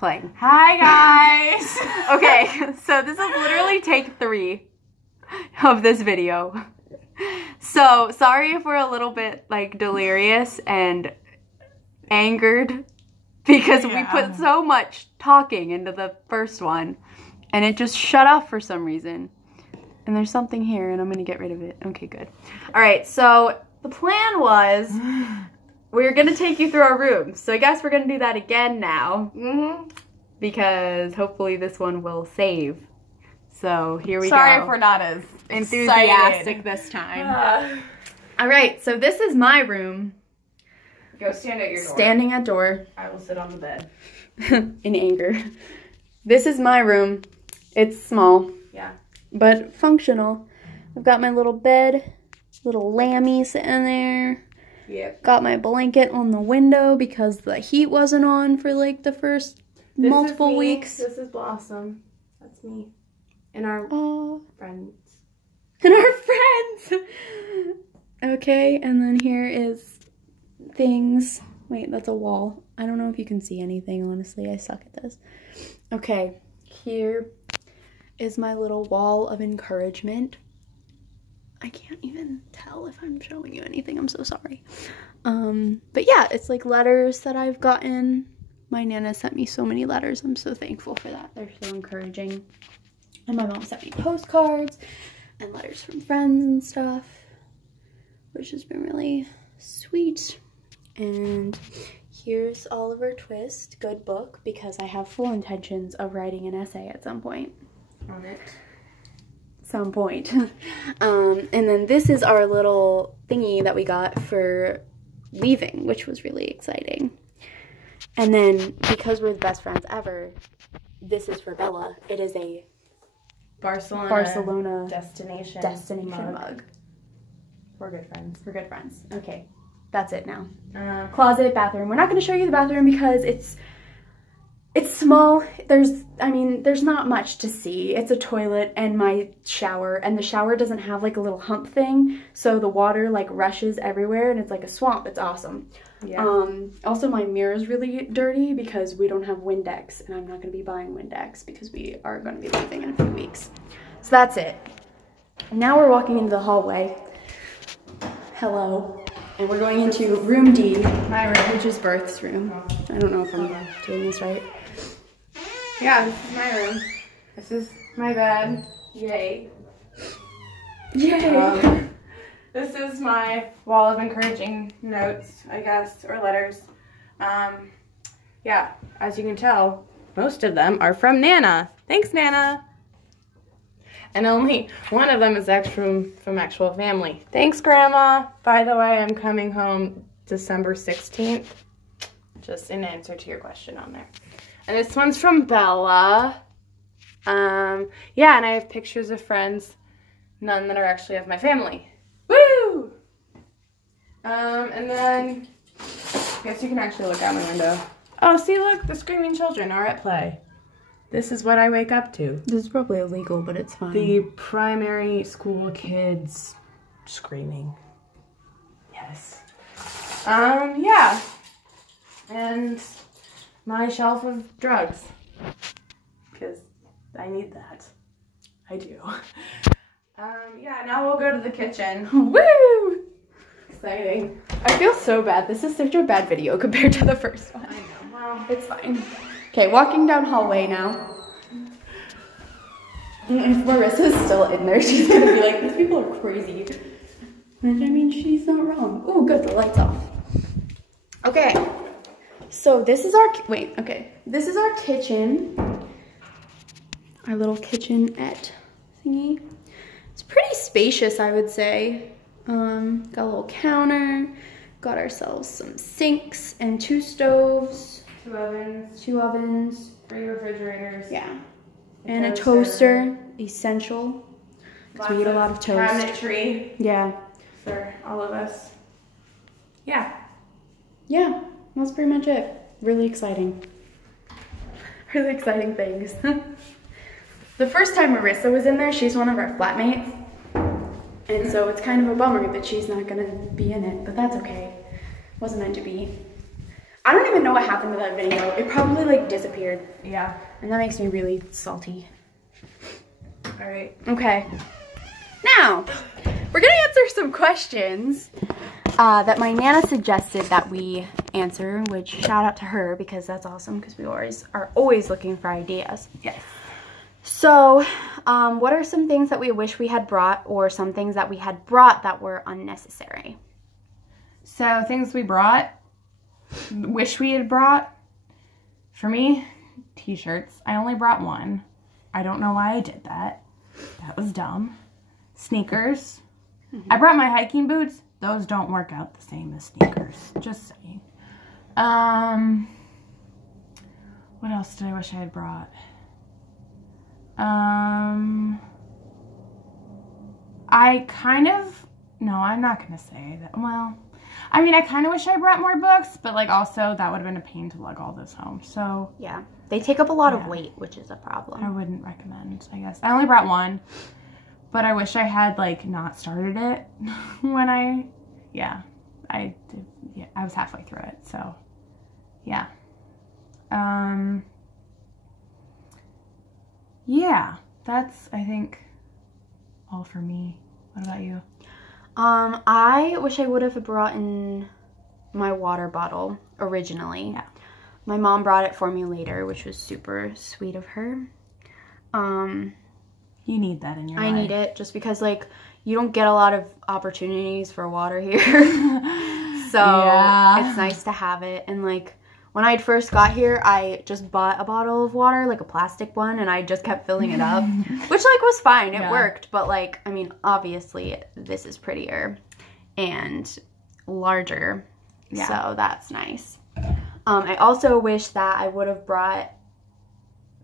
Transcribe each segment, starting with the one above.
playing. Hi guys! Okay, so this is literally take 3 of this video. So sorry if we're a little bit like delirious and angered because we put so much talking into the first one and it just shut off for some reason. And there's something here and I'm gonna get rid of it. Okay, good. All right, so the plan was we're gonna take you through our rooms. So I guess we're gonna do that again now. Because hopefully this one will save. So here we go. Sorry if we're not as enthusiastic this time. All right, so this is my room. Go stand at your door. Standing at door. I will sit on the bed. In anger. This is my room. It's small. Yeah. But functional. I've got my little bed, little lammy sitting there. Yep. Got my blanket on the window because the heat wasn't on for like the first multiple weeks. This is Blossom. That's me. And our friends. And our friends! Okay, and then here is things. Wait, that's a wall. I don't know if you can see anything, honestly. I suck at this. Okay, here is my little wall of encouragement. I can't even tell if I'm showing you anything. I'm so sorry. But yeah, it's like letters that I've gotten. My Nana sent me so many letters. I'm so thankful for that. They're so encouraging. And my mom sent me postcards and letters from friends and stuff, which has been really sweet. And here's Oliver Twist, good book, because I have full intentions of writing an essay at some point. On it. Some point. And then this is our little thingy that we got for leaving, which was really exciting. And then, because we're the best friends ever, this is for Bella. It is a Barcelona destination mug. We're good friends. We're good friends. Okay, that's it now. Closet, bathroom. We're not going to show you the bathroom because it's small. There's not much to see. It's a toilet and my shower, and the shower doesn't have like a little hump thing, so the water like rushes everywhere and it's like a swamp. It's awesome. Yeah. Also my mirror is really dirty because we don't have Windex, and I'm not going to be buying Windex because we are going to be leaving in a few weeks. So that's it. Now we're walking into the hallway. Hello. And we're going into room D, my room, which is Birth's room. I don't know if I'm doing this right. Yeah, this is my room. This is my bed. Yay. Yay. This is my wall of encouraging notes, I guess, or letters. Yeah, as you can tell, most of them are from Nana. Thanks, Nana. And only one of them is actually from actual family. Thanks, Grandma. By the way, I'm coming home December 16th. Just in answer to your question on there. And this one's from Bella. Yeah, and I have pictures of friends, none that are actually of my family. Woo! And then, I guess you can actually look out my window. Oh, see, look, the screaming children are at play. This is what I wake up to. This is probably illegal, but it's fine. The primary school kids screaming. Yes. Yeah. And my shelf of drugs. Because I need that. I do. Yeah, now we'll go to the kitchen. Woo! Exciting. I feel so bad. This is such a bad video compared to the first one. I know. Well, it's fine. Okay, walking down hallway now. If Marissa's still in there, she's gonna be like, these people are crazy. And I mean, she's not wrong. Oh, good, the light's off. Okay, so this is our, this is our kitchen. Our little kitchenette thingy. It's pretty spacious, I would say. Got a little counter, got ourselves some sinks and 2 stoves. 2 ovens. 3 refrigerators. Yeah. And a toaster, essential. Because we eat a lot of toast. Cabinetry. Yeah. For all of us. Yeah. Yeah, that's pretty much it. Really exciting. Really exciting things. The first time Marissa was in there, she's one of our flatmates. And so it's kind of a bummer that she's not gonna be in it, but that's okay. Wasn't meant to be. I don't even know what happened to that video. It probably like disappeared. Yeah. And that makes me really salty. All right. Okay. Now, we're gonna answer some questions that my Nana suggested that we answer, which shout out to her because that's awesome because we are always looking for ideas. Yes. So, what are some things that we wish we had brought or some things that we had brought that were unnecessary? So things we brought, wish we had brought, for me, t-shirts. I only brought one. I don't know why I did that. That was dumb. Sneakers. I brought my hiking boots. Those don't work out the same as sneakers. Just saying. What else did I wish I had brought? No, I'm not going to say that. Well, I mean, I kind of wish I brought more books, but like also that would have been a pain to lug all those home. So yeah, they take up a lot of weight, which is a problem. I wouldn't recommend, I guess. I only brought one, but I wish I had like not started it when I was halfway through it. So yeah. Yeah, that's, I think, all for me. What about you? I wish I would have brought in my water bottle originally. Yeah. My mom brought it for me later, which was super sweet of her. You need that in your life. I need it just because, like, you don't get a lot of opportunities for water here. So yeah. It's nice to have it. And, like, when I first got here, I just bought a bottle of water, like a plastic one, and I just kept filling it up, which, like, was fine. It worked. But, like, I mean, obviously, this is prettier and larger. Yeah. So that's nice. I also wish that I would have brought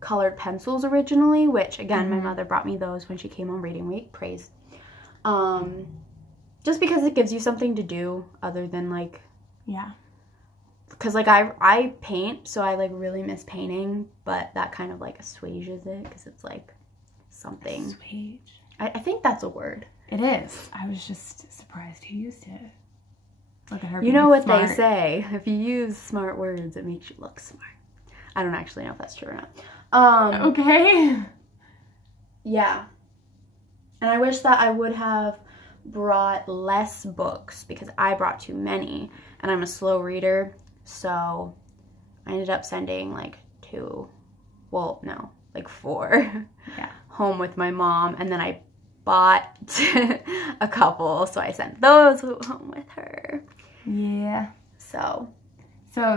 colored pencils originally, which, again, my mother brought me those when she came on reading week. Praise. Just because it gives you something to do other than, like... Yeah. Because, like, I paint, so I, like, really miss painting, but that kind of, like, assuages it, because it's, like, something. Assuage. I think that's a word. It is. I was just surprised who used it. Look at her. You know what smart. they say, if you use smart words, it makes you look smart. I don't actually know if that's true or not. Okay. Yeah. And I wish that I would have brought less books, because I brought too many, and I'm a slow reader. So I ended up sending like 4 home with my mom, and then I bought a couple, so I sent those home with her. Yeah. So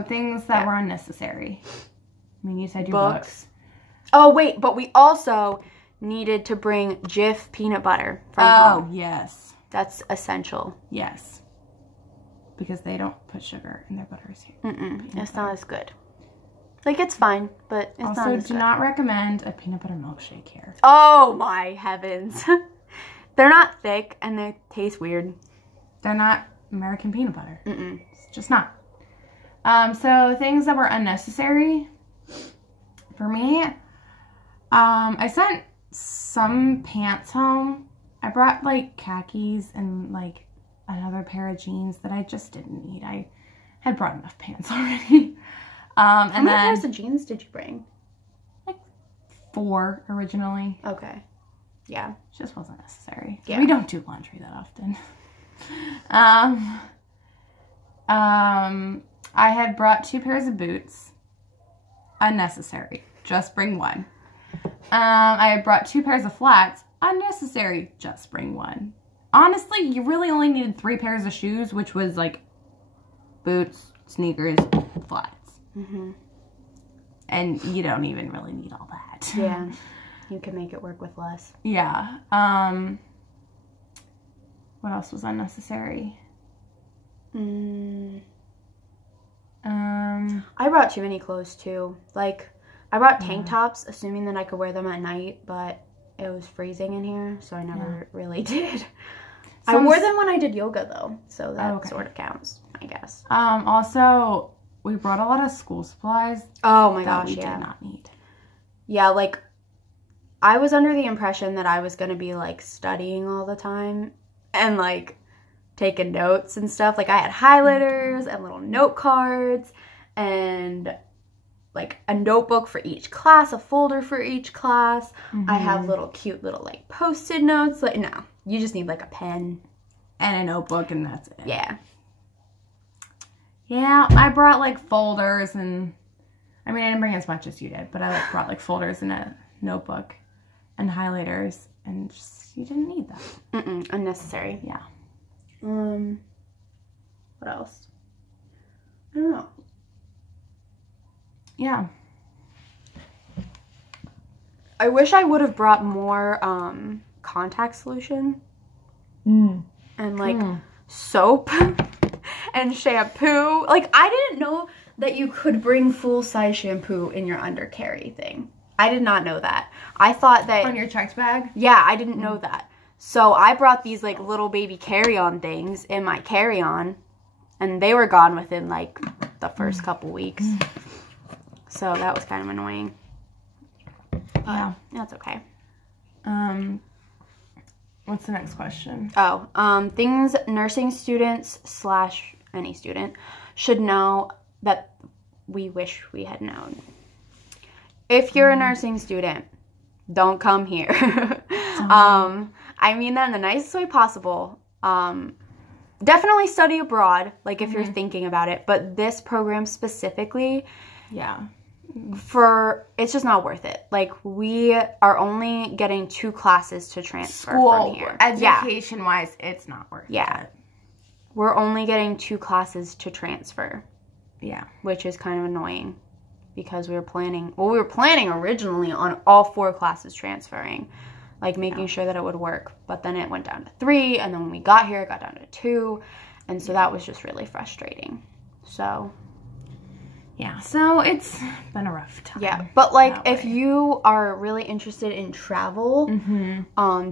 things that were unnecessary. I mean, you said your books. Oh wait, but we also needed to bring Jif peanut butter from home. Oh yes, that's essential. Yes. Because they don't put sugar in their butters here. It's not as good. Like, it's fine, but it's also, not as do good. not recommend a peanut butter milkshake here. Oh my heavens. They're not thick and they taste weird. They're not American peanut butter. It's just not. So things that were unnecessary for me. I sent some pants home. I brought like khakis and like another pair of jeans that I just didn't need. I had brought enough pants already. How many pairs of jeans did you bring? Like 4 originally. Okay. Yeah. It just wasn't necessary. Yeah. We don't do laundry that often. I had brought 2 pairs of boots. Unnecessary. Just bring 1. I had brought 2 pairs of flats. Unnecessary. Just bring 1. Honestly, you really only needed 3 pairs of shoes, which was like boots, sneakers, flats. And you don't even really need all that. Yeah. You can make it work with less. Yeah. What else was unnecessary? I brought too many clothes too. Like, I brought tank tops, assuming that I could wear them at night, but it was freezing in here, so I never really did. I wore them when I did yoga though, so that sort of counts, I guess. Also, we brought a lot of school supplies. Oh my gosh, we did not need. Yeah, like, I was under the impression that I was going to be, like, studying all the time and, like, taking notes and stuff. Like, I had highlighters and little note cards and like a notebook for each class, a folder for each class. I have cute little like post-it notes. Like, no, you just need like a pen and a notebook, and that's it. Yeah. Yeah, I brought like folders, and I mean, I didn't bring as much as you did, but I like brought like folders and a notebook and highlighters, and just, you didn't need that. Unnecessary. Yeah. What else? I don't know. Yeah. I wish I would have brought more contact solution and like soap and shampoo. Like, I didn't know that you could bring full-size shampoo in your undercarry thing. I did not know that. I thought that... On your checked bag? Yeah, I didn't know that. So I brought these like little baby carry-on things in my carry-on, and they were gone within like the first couple weeks. So that was kind of annoying. Yeah. That's okay. What's the next question? Oh, things nursing students / any student should know that we wish we had known. If you're a nursing student, don't come here. I mean that in the nicest way possible. Definitely study abroad, like if you're thinking about it, but this program specifically, yeah, it's just not worth it. Like, we are only getting 2 classes to transfer from here. Education-wise, it's not worth it. We're only getting 2 classes to transfer. Yeah. Which is kind of annoying because we were planning originally on all 4 classes transferring, like making sure that it would work. But then it went down to 3, and then when we got here, it got down to 2. And so that was just really frustrating. So... yeah, so it's been a rough time. Yeah, but like if you are really interested in travel,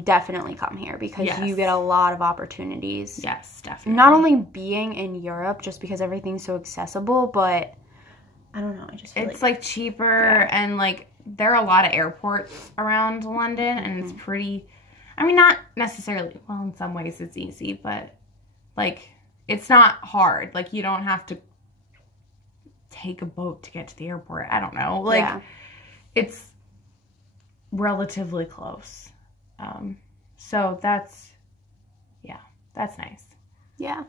definitely come here because you get a lot of opportunities. Yes, definitely. Not only being in Europe just because everything's so accessible, but I don't know, I just feel it's like cheaper and like there are a lot of airports around London and it's pretty, I mean, not necessarily, well, in some ways it's easy, but like it's not hard. Like you don't have to take a boat to get to the airport. I don't know. Like it's relatively close. So that's nice. Yeah.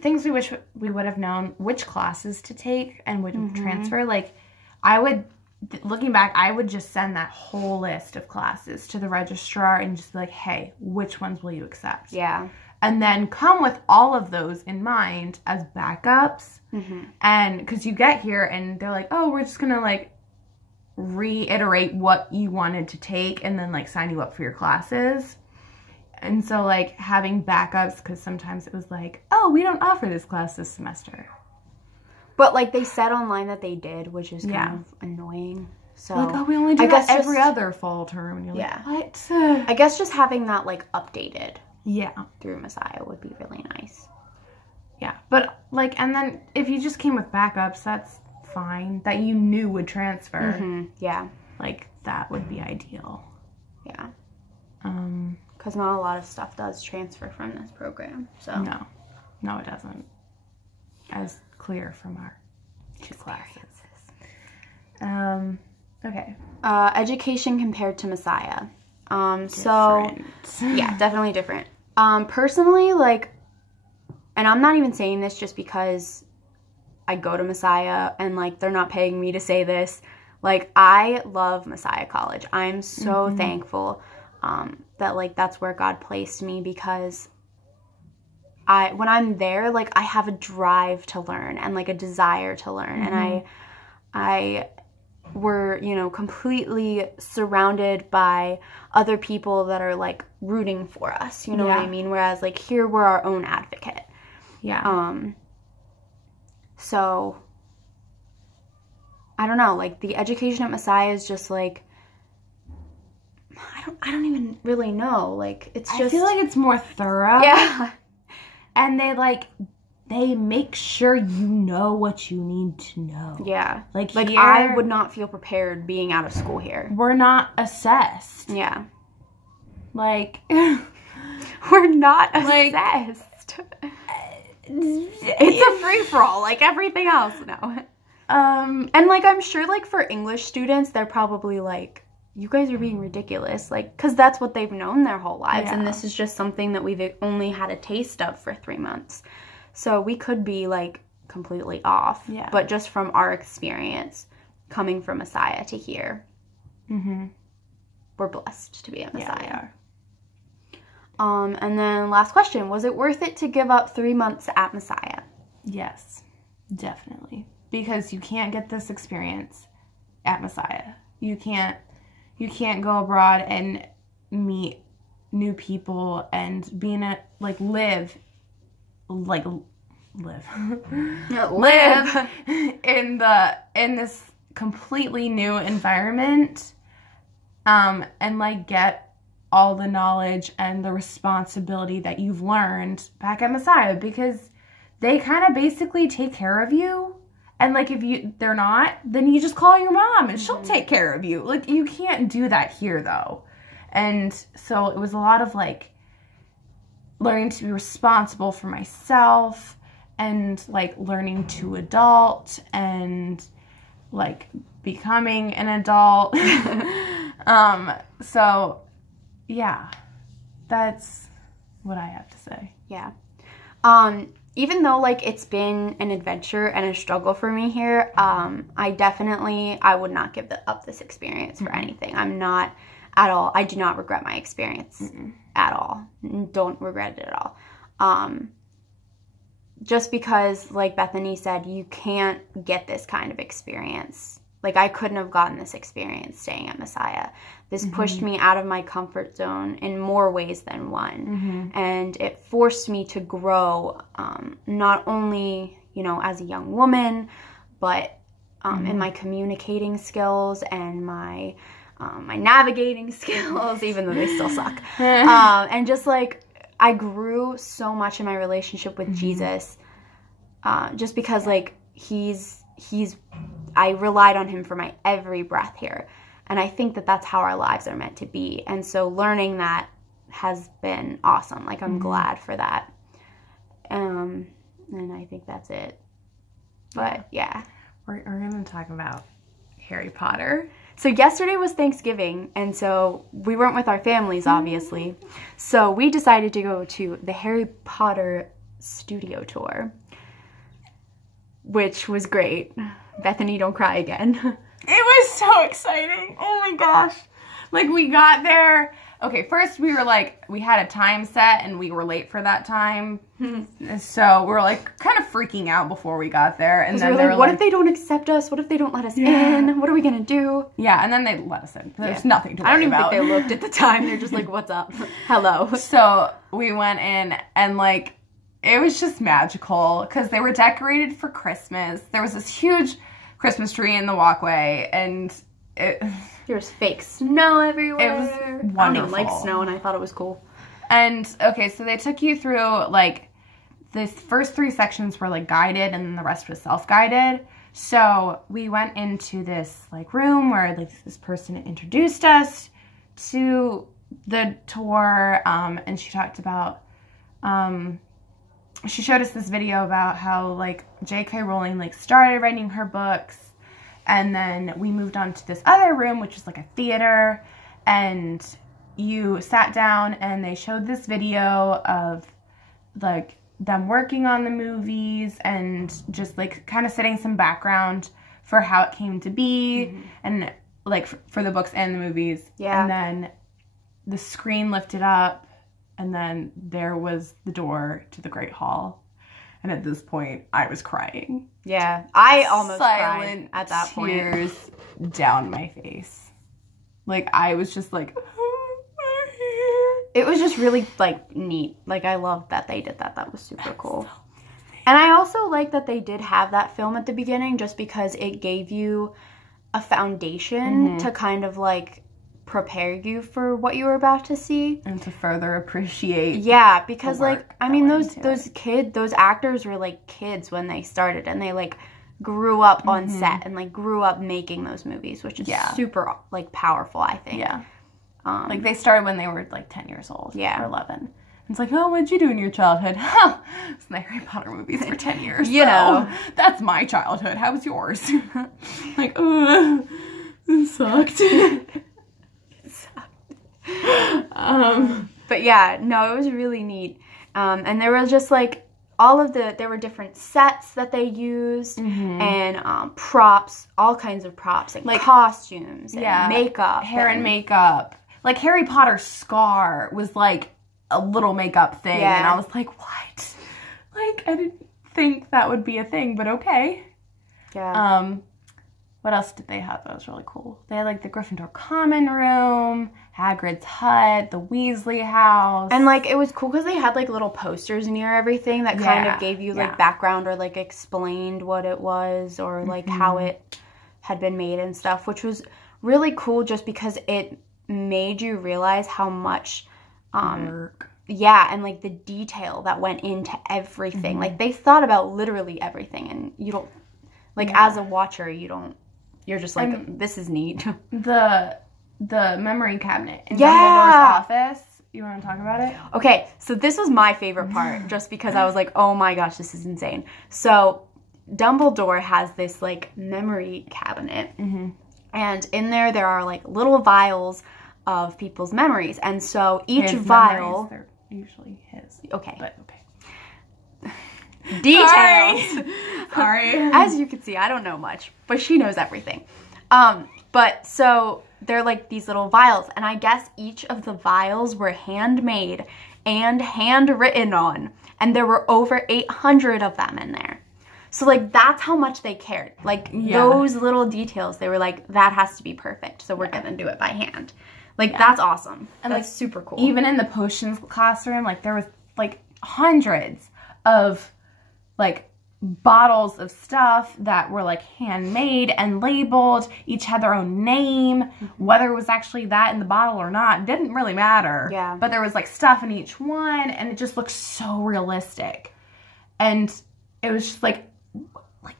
Things we wish we would have known, which classes to take and would transfer. Like looking back, I would just send that whole list of classes to the registrar and just be like, hey, which ones will you accept? Yeah. And then come with all of those in mind as backups. And because you get here and they're like, oh, we're just going to like reiterate what you wanted to take and then like sign you up for your classes. And so like having backups, because sometimes it was like, oh, we don't offer this class this semester. But like they said online that they did, which is kind of annoying. So like, oh, we only do that every other fall term. And you're like, what? I guess just having that like updated. Yeah. Through Messiah would be really nice. Yeah. But like, and then if you just came with backups, that's fine. That you knew would transfer. Yeah. Like that would be ideal. Yeah. Because not a lot of stuff does transfer from this program. So no, it doesn't. As clear from our 2 classes. Okay. Education compared to Messiah. So yeah, definitely different. Personally, like, and I'm not even saying this just because I go to Messiah and like they're not paying me to say this. Like, I love Messiah College. I'm so thankful that like that's where God placed me, because when I'm there, like I have a drive to learn and like a desire to learn, and we're, you know, completely surrounded by other people that are like rooting for us, you know what I mean? Whereas like here we're our own advocate. Yeah. So I don't know, like the education at Messiah is just like, I don't even really know. Like it's just, I feel like it's more thorough. Yeah. And they make sure you know what you need to know. Yeah. Like here, I would not feel prepared being out of school here. We're not assessed. Yeah. Like we're not assessed. it's a free-for-all like everything else. No. And like I'm sure like for English students they're probably like, you guys are being ridiculous, like, because that's what they've known their whole lives, and this is just something that we've only had a taste of for 3 months. So we could be like completely off, but just from our experience coming from Messiah to here, we're blessed to be at Messiah. Yeah, we are. And then last question, was it worth it to give up 3 months at Messiah? Yes, definitely. Because you can't get this experience at Messiah. You can't go abroad and meet new people and be in a, like, live in this completely new environment, and like get all the knowledge and the responsibility that you've learned back at Messiah, because they kind of basically take care of you. And like if they're not, then you just call your mom and she'll take care of you. Like you can't do that here though. And so it was a lot of like learning to be responsible for myself and like learning to adult and like becoming an adult. So yeah, that's what I have to say. Yeah. Even though like it's been an adventure and a struggle for me here, I would not give up this experience for anything. I'm not at all. I do not regret my experience at all. Don't regret it at all. Just because, like Bethany said, you can't get this kind of experience. Like I couldn't have gotten this experience staying at Messiah. This pushed me out of my comfort zone in more ways than one. And it forced me to grow, not only, you know, as a young woman, but in my communicating skills and my navigating skills, even though they still suck. And just like, I grew so much in my relationship with Jesus, just because like I relied on him for my every breath here. And I think that that's how our lives are meant to be. And so learning that has been awesome. Like, I'm glad for that. And I think that's it. But, yeah. We're going to talk about Harry Potter. So yesterday was Thanksgiving, and so we weren't with our families, obviously. So we decided to go to the Harry Potter studio tour, which was great. Bethany, don't cry again. It was so exciting. Oh my gosh. Like we got there. Okay, first we were like, we had a time set and we were late for that time. So we were like kind of freaking out before we got there. And then we were like, what if they don't accept us? What if they don't let us in? What are we going to do? Yeah, and then they let us in. There's nothing to worry about. I don't even think they looked at the time. They're just like, what's up? Hello. So we went in and like, it was just magical because they were decorated for Christmas. There was this huge Christmas tree in the walkway, and there was fake snow everywhere. It was wonderful. I don't even like snow, and I thought it was cool. And okay, so they took you through like the first 3 sections were like guided, and then the rest was self-guided. So we went into this like room where like this person introduced us to the tour, and she talked about she showed us this video about how like J.K. Rowling like started writing her books, and then we moved on to this other room, which is like a theater, and you sat down and they showed this video of like them working on the movies and just like kind of setting some background for how it came to be, and like for the books and the movies. And then the screen lifted up, and then there was the door to the Great Hall. And at this point, I was crying. Yeah, I almost cried at that point. Tears down my face. Like, I was just like, oh, we're here. It was just really, like, neat. Like, I loved that they did that. That was super cool. And I also like that they did have that film at the beginning, just because it gave you a foundation to kind of, like, prepare you for what you were about to see. And to further appreciate. Yeah, because, like, I mean, those actors were, like, kids when they started, and they, like, grew up on set and, like, grew up making those movies, which is super, like, powerful, I think. Yeah. Like, they started when they were, like, 10 years old. Yeah. Or 11. It's like, oh, what'd you do in your childhood? Huh, it's the Harry Potter movies for 10 years. You know. That's my childhood. How was yours? Like, it sucked. It sucked. But yeah, no, it was really neat. And there was just like there were different sets that they used and props, all kinds of props, like costumes and makeup. Hair and makeup. Like Harry Potter's scar was like a little makeup thing. And I was like, what? Like, I didn't think that would be a thing, but okay. Yeah. What else did they have that was really cool? They had like the Gryffindor common room, Hagrid's hut, the Weasley house. And like it was cool because they had like little posters near everything that kind of gave you like background or like explained what it was or like how it had been made and stuff, which was really cool just because it made you realize how much work. Yeah, and like the detail that went into everything. Like they thought about literally everything, and you don't like as a watcher, you're just like, this is neat. The memory cabinet in Dumbledore's office. You want to talk about it? Okay, so this was my favorite part, just because I was like, oh my gosh, this is insane. So Dumbledore has this like memory cabinet, and in there are like little vials of people's memories, and so each vial. They're usually his. Okay. But okay. Details. Sorry. As you can see, I don't know much, but she knows everything. But so they're like these little vials, and I guess each of the vials were handmade and handwritten on, and there were over 800 of them in there. So like that's how much they cared. Like those little details, they were like, that has to be perfect, so we're gonna do it by hand. Like that's awesome. And that's like super cool. Even in the potions classroom, like there was like hundreds of like bottles of stuff that were like handmade and labeled. Each had their own name. Whether it was actually that in the bottle or not didn't really matter. Yeah. But there was like stuff in each one, and it just looked so realistic. And it was just like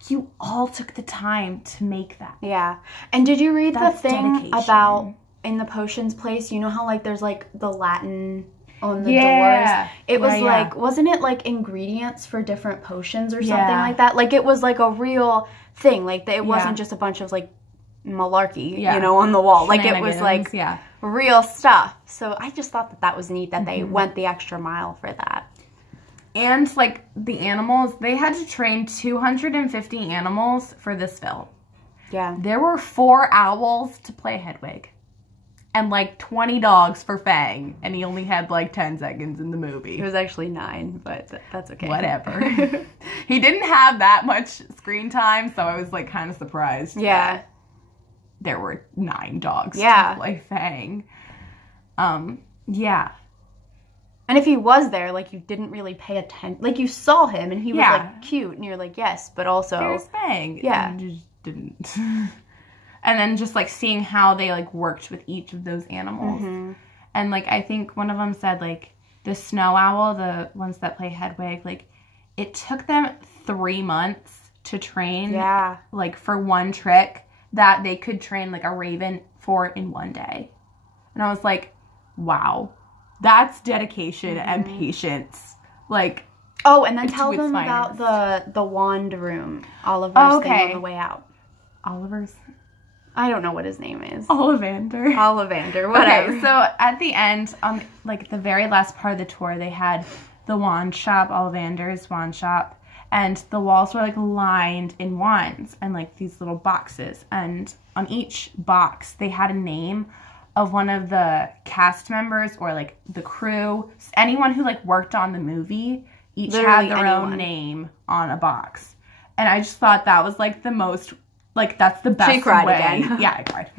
you all took the time to make that. Yeah. And did you read That's the thing dedication. about in the potions place? You know how like there's like the Latin on the doors? It was like, wasn't it like ingredients for different potions or something like that? Like it was like a real thing. Like it wasn't just a bunch of like malarkey, you know, on the wall. Like it was like real stuff. So I just thought that was neat that they went the extra mile for that. And like the animals, they had to train 250 animals for this film. Yeah. There were 4 owls to play Hedwig. And like 20 dogs for Fang, and he only had like 10 seconds in the movie. It was actually 9, but that's okay. Whatever. He didn't have that much screen time, so I was like kind of surprised. Yeah. There were 9 dogs to play Fang. Yeah. And if he was there, like you didn't really pay attention. Like you saw him, and he was like cute, and you're like, yes, but also there's Fang. Yeah. And you just didn't. And then just, like, seeing how they, like, worked with each of those animals. And, like, I think one of them said, like, the snow owl, the ones that play Hedwig, like, it took them 3 months to train, like, for one trick that they could train, like, a raven for in one day. And I was like, wow. That's dedication and patience. Like, oh, and then tell them about the wand room. Oliver's thing on the way out. Oliver's? I don't know what his name is. Ollivander, whatever. Okay, so at the end, like the very last part of the tour, they had the wand shop, Ollivander's wand shop, and the walls were like lined in wands and like these little boxes, and on each box they had a name of one of the cast members or like the crew, anyone who like worked on the movie. Each had their own name on a box, and I just thought that was like the most. Like, that's the best way. She cried again. Yeah, I cried.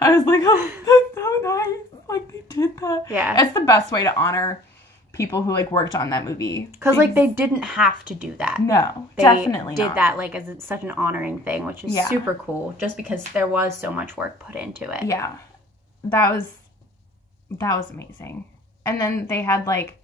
I was like, oh, that's so nice. Like, they did that. Yeah. It's the best way to honor people who, like, worked on that movie. Because, like, they didn't have to do that. No, definitely They not. did that, like, as such an honoring thing, which is super cool, just because there was so much work put into it. Yeah. That was amazing. And then they had, like,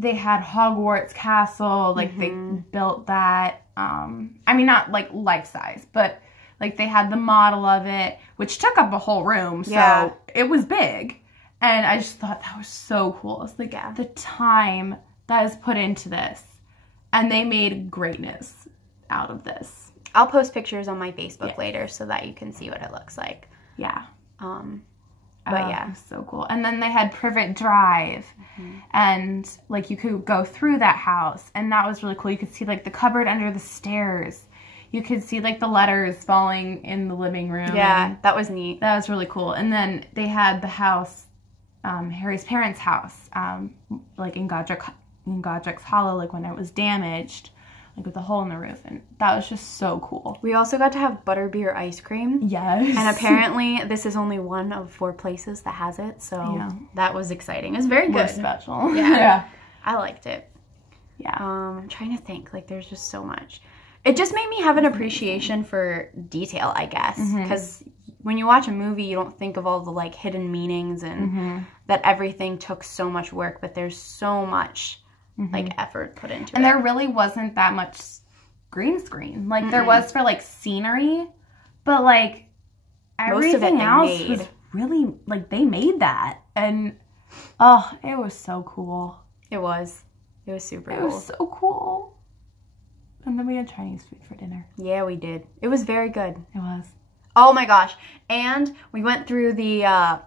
Hogwarts Castle. Like, they built that. I mean, not like life size, but like they had the model of it, which took up a whole room, so it was big. And I just thought that was so cool. It's like the time that is put into this. And they made greatness out of this. I'll post pictures on my Facebook later so that you can see what it looks like. Yeah. But yeah. It was so cool. And then they had Privet Drive. And, like, you could go through that house. And that was really cool. You could see, like, the cupboard under the stairs. You could see, like, the letters falling in the living room. Yeah, that was neat. That was really cool. And then they had the house, Harry's parents' house, like in Godric's Hollow, like when it was damaged, like with a hole in the roof. And that was just so cool. We also got to have butterbeer ice cream. Yes. And apparently this is only one of 4 places that has it. So that was exciting. It was very good. We're special. Yeah. I liked it. Yeah. I'm trying to think. Like, there's just so much. It just made me have an appreciation for detail, I guess. Because when you watch a movie, you don't think of all the, like, hidden meanings and that everything took so much work. But there's so much, like, effort put into it. And there really wasn't that much green screen. Like, there was for, like, scenery. But, like, everything else was really, like, they made that. And, oh, it was so cool. It was. It was super cool. It was so cool. And then we had Chinese food for dinner. Yeah, we did. It was very good. It was. Oh my gosh. And we went through the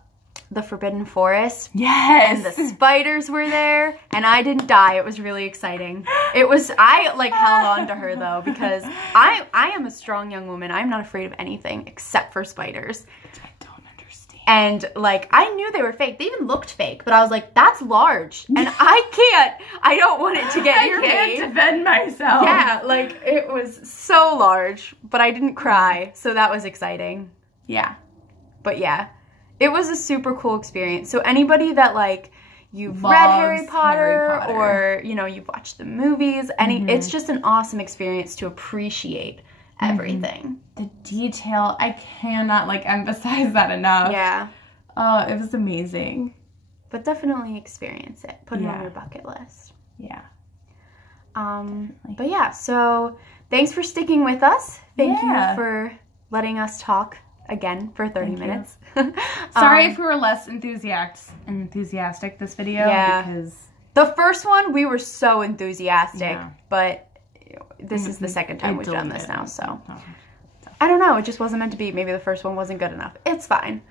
Forbidden Forest. Yes. And the spiders were there. And I didn't die. It was really exciting. I, like, held on to her, though, because I am a strong young woman. I'm not afraid of anything except for spiders. I don't understand. And, like, I knew they were fake. They even looked fake. But I was like, that's large. And I don't want it to get near me. I can't defend myself. Yeah, like, it was so large. But I didn't cry. So that was exciting. Yeah. But yeah, it was a super cool experience. So anybody that, like, you've read Harry Potter or, you know, you've watched the movies, it's just an awesome experience to appreciate everything. The detail, I cannot, like, emphasize that enough. Yeah. Oh, it was amazing. But definitely experience it. Put it on your bucket list. Yeah. But yeah, so thanks for sticking with us. Thank you for letting us talk again for 30 minutes. Sorry if we were less enthusiastic this video. Yeah. Because the first one, we were so enthusiastic. But this is the second time we've done this now, so. I don't know. It just wasn't meant to be. Maybe the first one wasn't good enough. It's fine.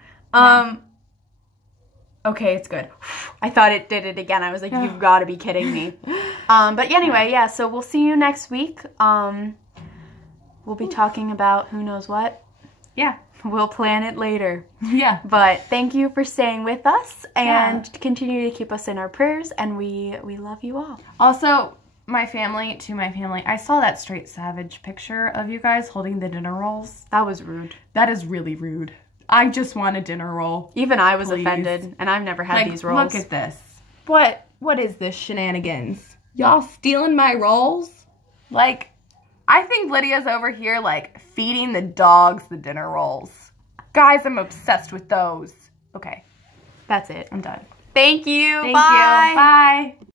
Okay, it's good. I thought it did it again. I was like, you've got to be kidding me. But anyway, yeah, so we'll see you next week. We'll be talking about who knows what. Yeah. We'll plan it later. Yeah. But thank you for staying with us and continue to keep us in our prayers, and we love you all. Also, my family, I saw that Straight Savage picture of you guys holding the dinner rolls. That was rude. That is really rude. I just want a dinner roll. Even I was offended, and I've never had these rolls. Look at this. What is this shenanigans? Y'all stealing my rolls? Like, I think Lydia's over here, like, feeding the dogs the dinner rolls. Guys, I'm obsessed with those. Okay. That's it. I'm done. Thank you. Thank Bye. you. Bye.